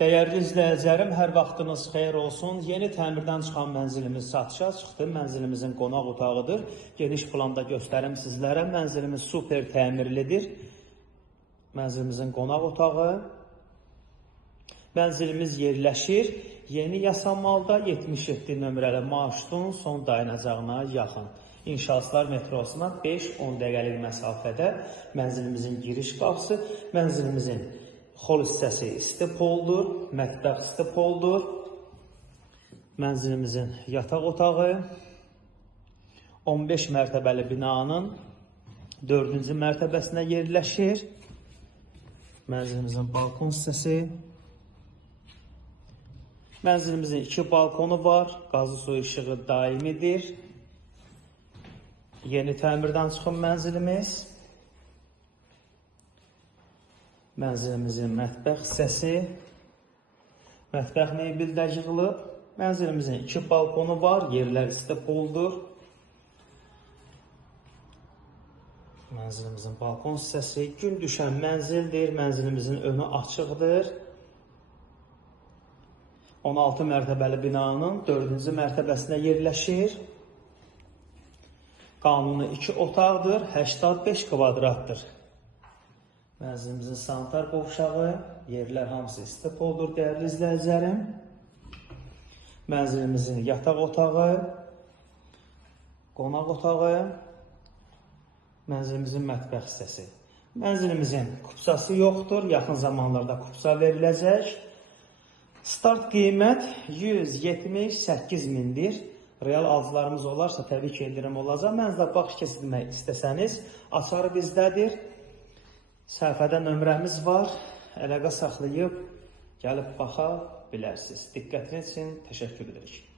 Dəyərli izləyicilərim, hər vaxtınız xeyir olsun. Yeni təmirdən çıxan mənzilimiz satışa çıxdı. Mənzilimizin qonaq otağıdır. Geniş planda göstərim sizlərə. Mənzilimiz super təmirlidir. Mənzilimizin qonaq otağı. Mənzilimiz yerləşir Yeni Yasamalda 77 nömrəli marşrutun son dayanacağına yaxın. İnşaatlar metrosuna 5-10 dəqiqəlik məsafədə mənzilimizin giriş qapısı, mənzilimizin xol hissəsi istipoldur, mətbəx istipoldur. Mənzilimizin yataq otağı 15 mərtəbəli binanın 4-cü mərtəbəsinə yerləşir. Mənzilimizin balkon hissəsi. Mənzilimizin 2 balkonu var, qazı su işığı daimidir. Yeni təmirdən çıxın mənzilimiz. Mənzilimizin mətbəx hissəsi. Mətbəx mebeldə yığılıb. Mənzilimizin 2 balkonu var, yerlər istipoldur. Mənzilimizin balkon hissəsi. Gün düşən mənzildir, mənzilimizin önü açıqdır. 16 mərtəbəli binanın 4-cü mərtəbəsinə yerləşir. Qanuni 2 otaqdır, 85 kvadratdır. Mənzilimizin sanitar qovşağı, yerlər hamısı istipoldur, dəyərli izləyicilərim. Mənzilimizin yataq otağı, qonaq otağı, mənzilimizin mətbəx hissəsi. Mənzilimizin kupsası yoxdur, yaxın zamanlarda kupsa veriləcək. Start qiymət 178 mindir. Real alıcılarımız olarsa təbii ki endirim olacaq. Mənzildə baxış keçirmək istəsəniz, açarı bizdədir. Səhifədə nömrəmiz var. Əlaqə saxlayıb gəlib baxa bilərsiniz. Diqqətiniz üçün təşəkkür edirik.